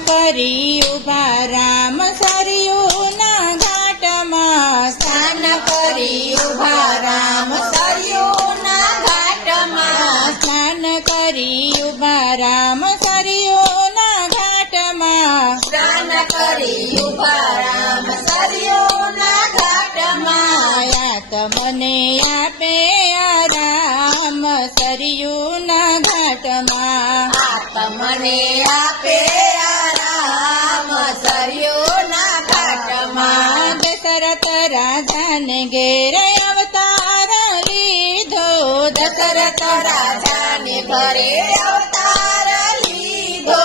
કરી ઉભા રામ સરયુના ઘાટમાં સ્નાન કરી ઉભા રામ સરયુના ઘાટમાં સ્નાન કરી ઉભા રામ સરયુના ઘાટમાં સ્નાન કરી ઉભા રામ સરયુના ઘાટમાં તમને આપે આરામ સરયુના ઘાટમાં તમને આપે આરામ સરયુના ઘાટમાં દશરથ રાજાને ઘેર અવતાર લીધો દશરથ રાજાને ઘરે અવતાર લીધો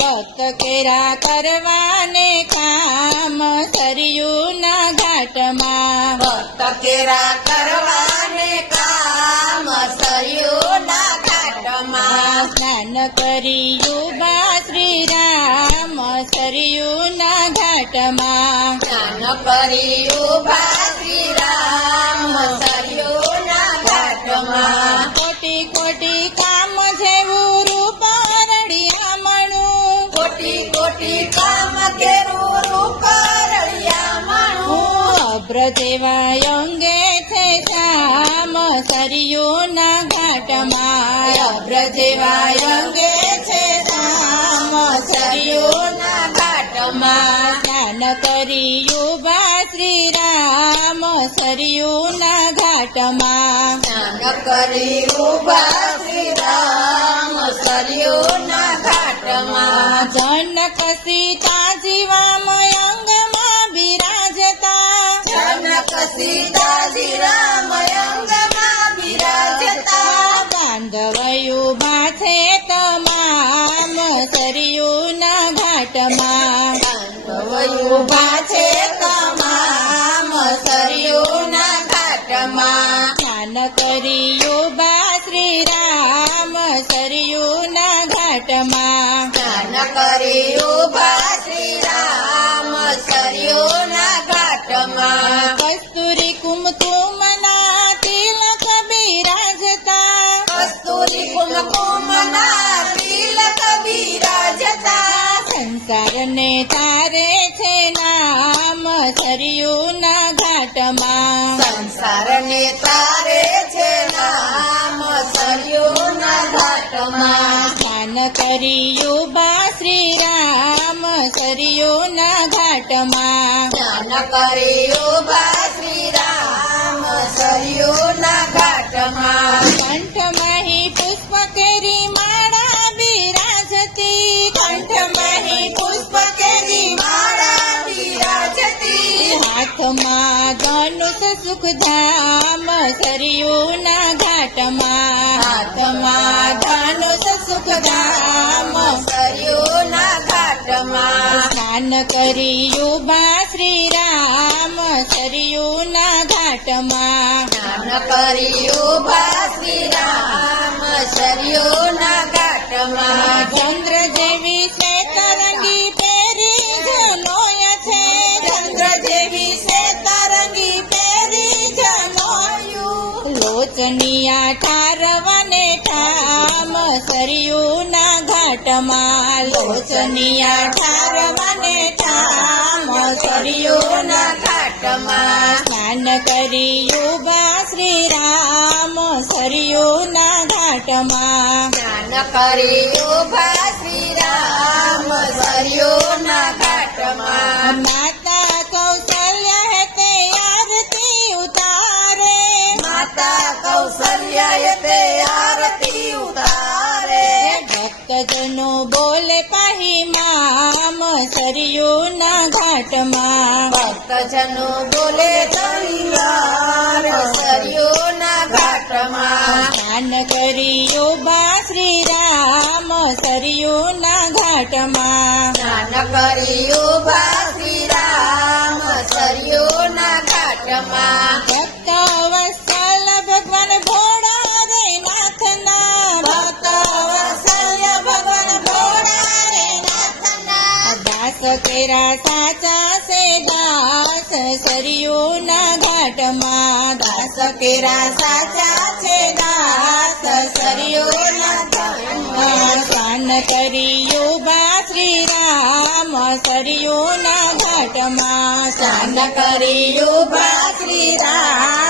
ભક્ત કેરા કરવાને કામ સરયુના ઘાટમાં ભક્ત કેરા કરવાને કામ સરયુના ઘાટમાં સ્નાન કરી ઉભા શ્રી રામ સરયુના ઘાટમાં સ્નાન કરી ઉભા શ્રી રામ સરયુના ઘાટમાં કોટી કોટી કામ જેવું રૂપ રળિયામણું કોટી કોટી કામ કેરું રૂપ રળિયામણું અબ્ર જેવા અંગે છે શ્યામ સરયુના ઘાટમાં અબ્ર જેવા અંગે છે રામ સરયુના ઘાટમાં સ્નાન કરી ઉભા શ્રી રામ સરયુના ઘાટમાં સ્નાન કરી ઉભા શ્રી રામ સરયુના ઘાટમાં જનક સીતા જીવામય અંગમાં બિરાજતા જનક સીતાજી રામ અંગમાં બિરાજતા બાંધવયું બાથે તમામ સરયુના ઘાટમાં ઉભા છે તમામ સરયુના ઘાટમાં સ્નાન કરી ઉભા શ્રી રામ સરયુના ઘાટમાં સ્નાન કરી ઉભા શ્રી રામ સરયુના ઘાટમાં કસ્તુરી કુમકુમના તિલક બિરાજતા કસ્તુરી કુમકુમના તિલક બિરાજતા સંસારને તારે છે નામ સરયુના ઘાટમાં સંસારને તારે છે નામ સરયુના ઘાટમાં સ્નાન કરી ઉભા શ્રી રામ સરયુના ઘાટમાં સ્નાન કરી ઉભા શ્રી રામ સરયુના ઘાટમાં કંઠમહી પુષ્પ કેરી માળા બિરાજતી કંઠમહી પુષ્પ કેરી માળા બિરાજતી હાથમાં ધનુષ સુખધામ સરયુના ઘાટમાં હાથમાં ધનુષ સુખધામ સરયુના ઘાટમાં સ્નાન કરી ઉભા શ્રી રામ સરયુના ઘાટમાં સ્નાન કરી ઉભા શ્રી રામ સરયુના ઘાટમાં ચંદ્ર જેવી શ્વેતરંગી પેરી જનોય છે ચંદ્ર જેવી તરંગી પેરી જનોયું લોચનિયા ઠારવને ઠામ સરયુના ઘાટમાં લોચનિયા ઠારવને ઠામ સરયુના ઘાટમાં સ્નાન કરી ઉભા શ્રી રામ સરયુના ઘાટમાં સ્નાન કરી ઉભા શ્રી રામ સરયુના ઘાટમાં માતા કૌશલ્ય હેતે આરતી ઉતારે માતા કૌશલ્ય તે આરતી ઉતારે ભક્તજનો બોલે પાહી મામ સરયુના ઘાટમાં ભક્તજનો બોલે ધણીવાર સરયુના ઘાટમાં સ્નાન કરી ઉભા શ્રી રામ સરયુના ઘાટમાં સ્નાન કરી ઉભા શ્રી રામ સરયુના ઘાટમાં ભક્ત વત્સલ ભગવાન ભોળા રે નાથના ભક્ત વત્સલ્ય ભગવાન ભોળા રે નાથના દાસ કેરા સાચા સે દાસ સરયુના ઘાટમાં દાસ કેરા સાચા છે દાસ સરયુના ઘાટમાં સ્નાન કરી ઉભા શ્રી રામ રામ સરયુના ઘાટમાં સ્નાન કર્યું